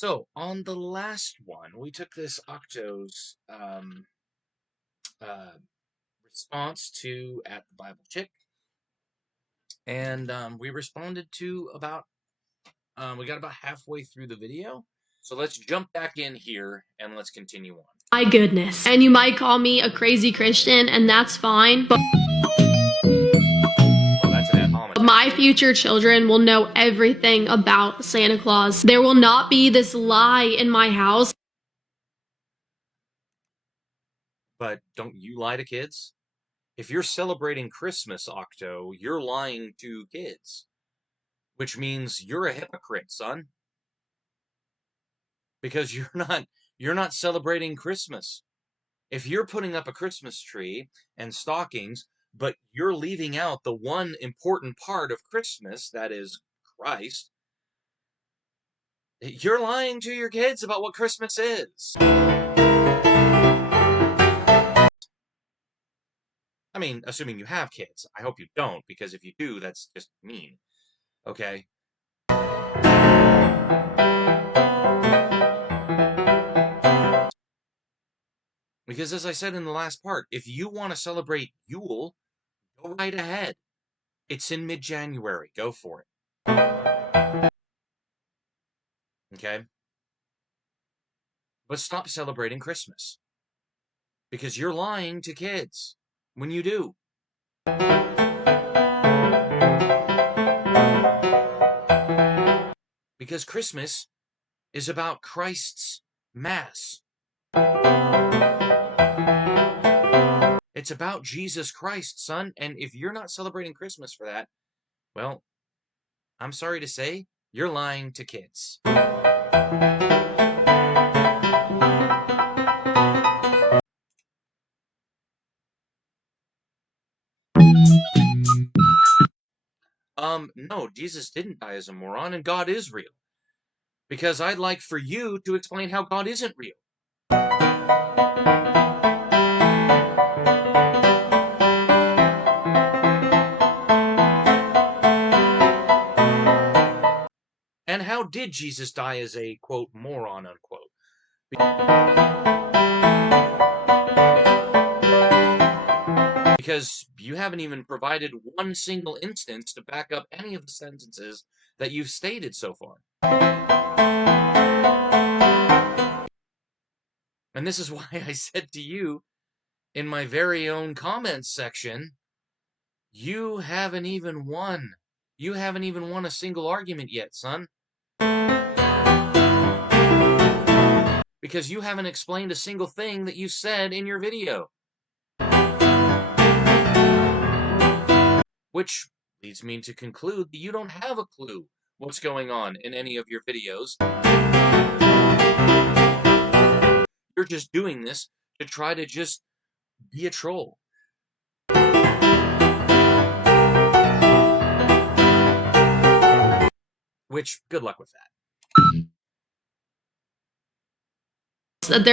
So, on the last one, we took this Octo's uh, response to At the Bible Chick, and we responded to we got about halfway through the video. So let's jump back in here and let's continue on. My goodness. And you might call me a crazy Christian, and that's fine, but That's an ad hominem. my future children will know everything about Santa Claus. There will not be this lie in my house. But don't you lie to kids? If you're celebrating Christmas, Octo, you're lying to kids. Which means you're a hypocrite, son. Because you're not celebrating Christmas. If you're putting up a Christmas tree and stockings, but you're leaving out the one important part of Christmas, that is Christ, you're lying to your kids about what Christmas is. I mean, assuming you have kids. I hope you don't, because if you do, that's just mean. Okay? Because as I said in the last part, if you want to celebrate Yule, go right ahead. It's in mid-January. Go for it. Okay? But stop celebrating Christmas. Because you're lying to kids when you do. Because Christmas is about Christ's Mass. It's about Jesus Christ, son. And if you're not celebrating Christmas for that, well, I'm sorry to say, you're lying to kids. No, Jesus didn't die as a moron, and God is real. Because I'd like for you to explain how God isn't real. And how did Jesus die as a, quote, moron, unquote? Because you haven't even provided one single instance to back up any of the sentences that you've stated so far. And this is why I said to you in my very own comments section, you haven't even won. You haven't even won a single argument yet, son. Because you haven't explained a single thing that you said in your video. Which leads me to conclude that you don't have a clue what's going on in any of your videos. You're just doing this to try to just be a troll. Which, good luck with that. That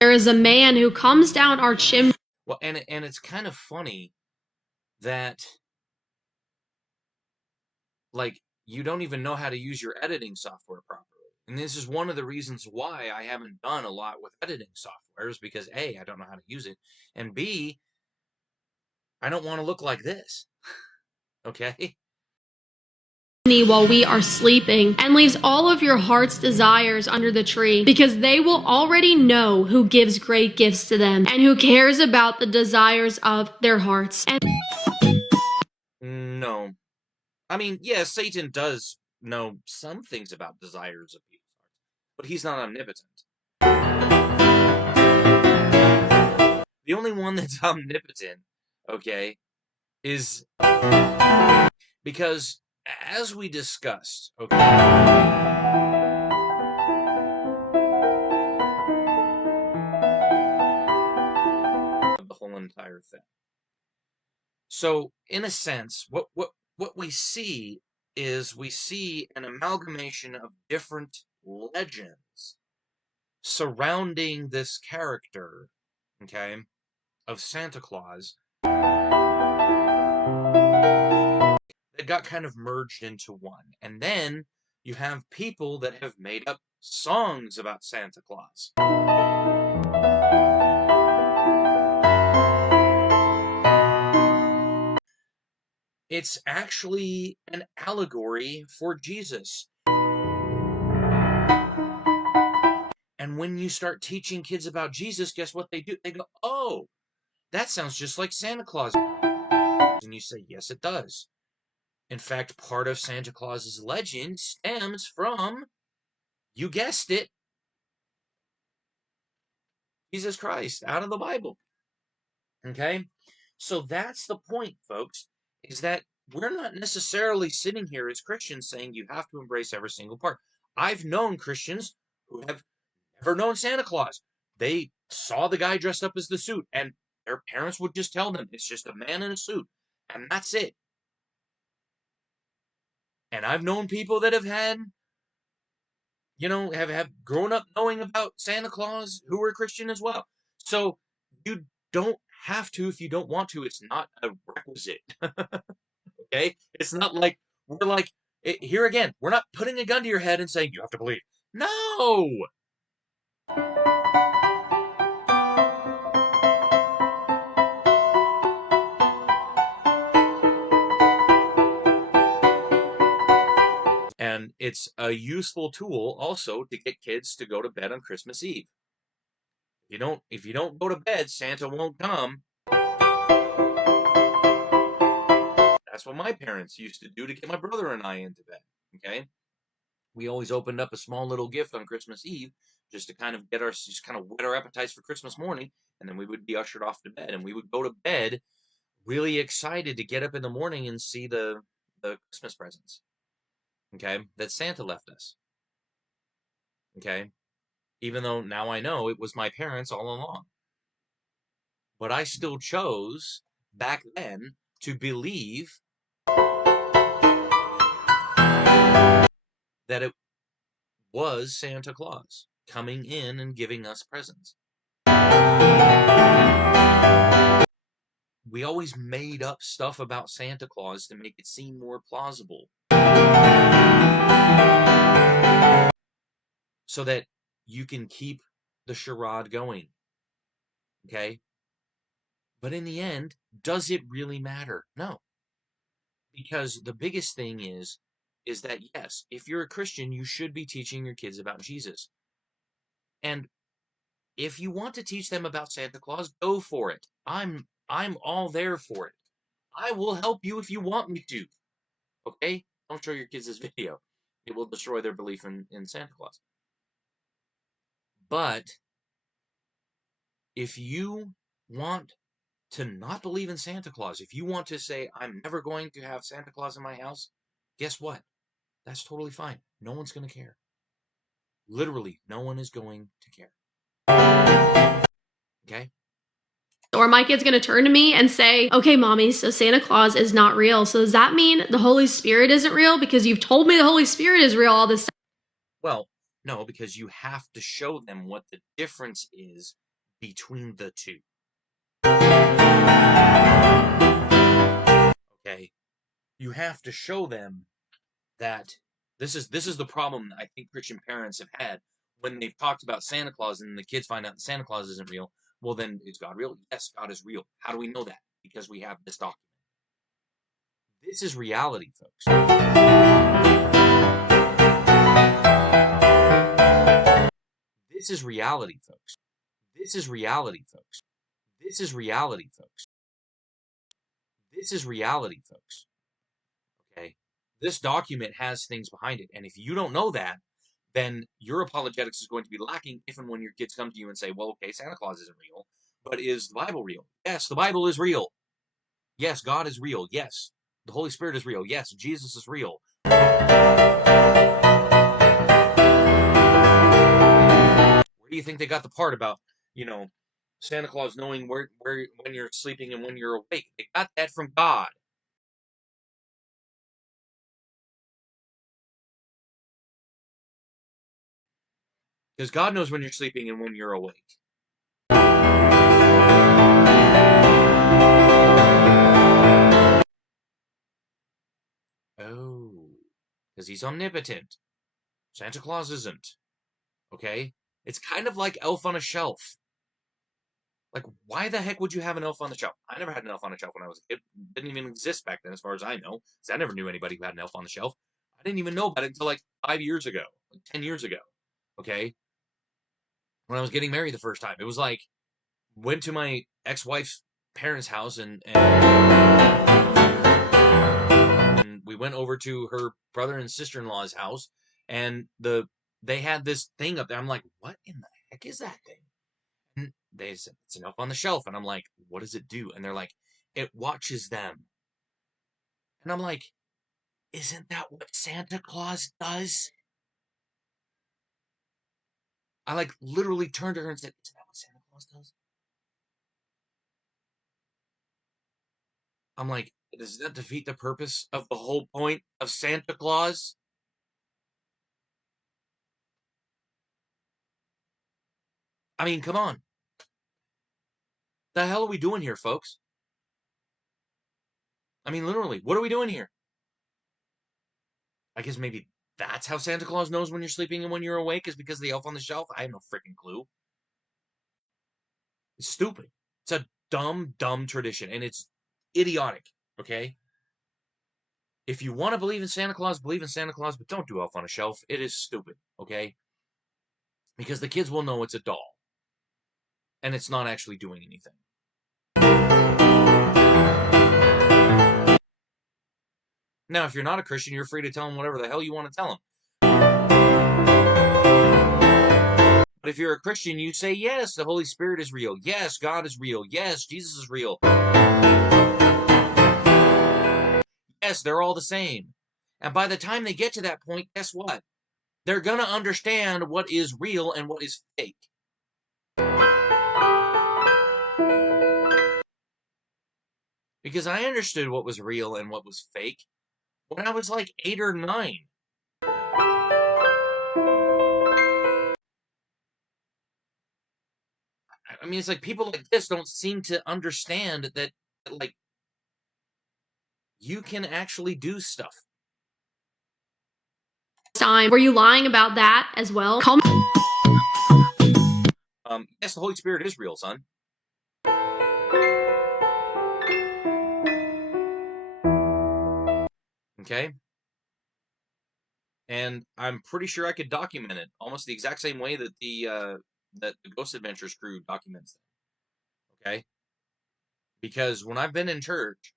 there is a man who comes down our chimney. Well, and it's kind of funny that, like, you don't even know how to use your editing software properly. And this is one of the reasons why I haven't done a lot with editing software, is because A, I don't know how to use it, and B, I don't want to look like this. Okay? While we are sleeping, and leaves all of your heart's desires under the tree, because they will already know who gives great gifts to them and who cares about the desires of their hearts. And No. I mean, yeah, Satan does know some things about desires of people's hearts, but he's not omnipotent. The only one that's omnipotent, okay, is because, as we discussed, okay, the whole entire thing. So, in a sense, what we see is we see an amalgamation of different legends surrounding this character, okay, of Santa Claus, that got kind of merged into one. And then You have people that have made up songs about Santa Claus. It's actually an allegory for Jesus. And when you start teaching kids about Jesus, guess what they do? They go, oh, that sounds just like Santa Claus. And you say, yes, it does. In fact, part of Santa Claus's legend stems from, you guessed it, Jesus Christ, out of the Bible. Okay? So that's the point, folks, is that we're not necessarily sitting here as Christians saying you have to embrace every single part. I've known Christians who have never known Santa Claus. They saw the guy dressed up as the suit, and their parents would just tell them it's just a man in a suit, and that's it. And I've known people that have had, have grown up knowing about Santa Claus who are Christian as well. So you don't have to if you don't want to. It's not a requisite. Okay? It's not like we're like, here again, we're not putting a gun to your head and saying you have to believe. No! And it's a useful tool also to get kids to go to bed on Christmas Eve. If you don't go to bed, Santa won't come. That's what my parents used to do to get my brother and I into bed. Okay? We always opened up a small little gift on Christmas Eve just to kind of whet our appetites for Christmas morning, and then we would be ushered off to bed, and we would go to bed really excited to get up in the morning and see the Christmas presents, okay, that Santa left us, okay, even though now I know it was my parents all along. But I still chose back then to believe that it was Santa Claus coming in and giving us presents. We always made up stuff about Santa Claus to make it seem more plausible, so that you can keep the charade going, okay? But in the end, does it really matter? No. Because the biggest thing is that, yes, if you're a Christian, you should be teaching your kids about Jesus. And if you want to teach them about Santa Claus, go for it. I'm all there for it. I will help you if you want me to. Okay? Don't show your kids this video. It will destroy their belief in Santa Claus. But if you want to not believe in Santa Claus, if you want to say, I'm never going to have Santa Claus in my house, guess what? That's totally fine. No one's going to care. Literally, no one is going to care. Okay? Or my kid's gonna turn to me and say, okay, mommy, so Santa Claus is not real. So does that mean the Holy Spirit isn't real? Because you've told me the Holy Spirit is real all this time. Well, no, because you have to show them what the difference is between the two. Okay? You have to show them that this is the problem that I think Christian parents have had when they've talked about Santa Claus and the kids find out that Santa Claus isn't real. Well, then, is God real? Yes, God is real. How do we know that? Because we have this document. This is reality, folks. This is reality, folks. This is reality, folks. This is reality, folks. This is reality, folks. Okay? This document has things behind it. And if you don't know that, then your apologetics is going to be lacking if and when your kids come to you and say, well, okay, Santa Claus isn't real, but is the Bible real? Yes, the Bible is real. Yes, God is real. Yes, the Holy Spirit is real. Yes, Jesus is real. Where do you think they got the part about, Santa Claus knowing where when you're sleeping and when you're awake? They got that from God. Because God knows when you're sleeping and when you're awake. Oh, because he's omnipotent. Santa Claus isn't. Okay? It's kind of like Elf on a Shelf. Like, why the heck would you have an elf on the shelf? I never had an elf on a shelf when I was a kid. It didn't even exist back then, as far as I know. Because I never knew anybody who had an elf on the shelf. I didn't even know about it until like 5 years ago, like 10 years ago. Okay? When I was getting married the first time. It was like, went to my ex-wife's parents' house and we went over to her brother and sister-in-law's house, and they had this thing up there. I'm like, what in the heck is that thing? And they said, it's an elf on the shelf. And I'm like, what does it do? And they're like, it watches them. And I'm like, isn't that what Santa Claus does? I like literally turned to her and said, isn't that what Santa Claus does? I'm like, does that defeat the purpose of the whole point of Santa Claus? I mean, come on. The hell are we doing here, folks? I mean, literally, what are we doing here? I guess maybe that's how Santa Claus knows when you're sleeping and when you're awake is because of the elf on the shelf. I have no freaking clue. It's stupid. It's a dumb, dumb tradition, and it's idiotic, okay? If you want to believe in Santa Claus, believe in Santa Claus, but don't do elf on a shelf. It is stupid, okay? Because the kids will know it's a doll, and it's not actually doing anything. Now, if you're not a Christian, you're free to tell them whatever the hell you want to tell them. But if you're a Christian, you say, yes, the Holy Spirit is real. Yes, God is real. Yes, Jesus is real. Yes, they're all the same. And by the time they get to that point, guess what? They're going to understand what is real and what is fake. Because I understood what was real and what was fake when I was like 8 or 9. I mean, it's like people like this don't seem to understand that like, you can actually do stuff. Time. Were you lying about that as well? Yes, the Holy Spirit is real, son. Okay? And I'm pretty sure I could document it almost the exact same way that the Ghost Adventures crew documents them. Okay? Because when I've been in church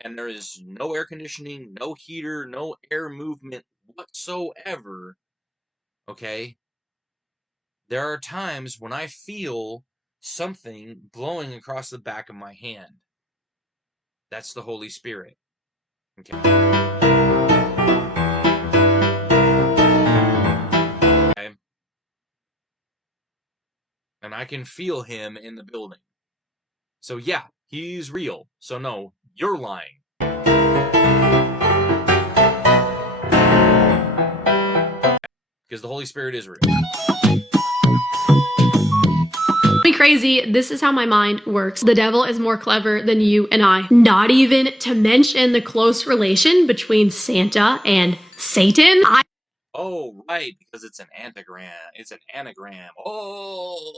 and there is no air conditioning, no heater, no air movement whatsoever, okay? There are times when I feel something blowing across the back of my hand. That's the Holy Spirit. Okay? Okay? And I can feel him in the building. So yeah, he's real. So no, you're lying. Because the Holy Spirit is real. Crazy, this is how my mind works. The devil is more clever than you and I. Not even to mention the close relation between Santa and Satan. Oh, right, because it's an anagram. It's an anagram. Oh.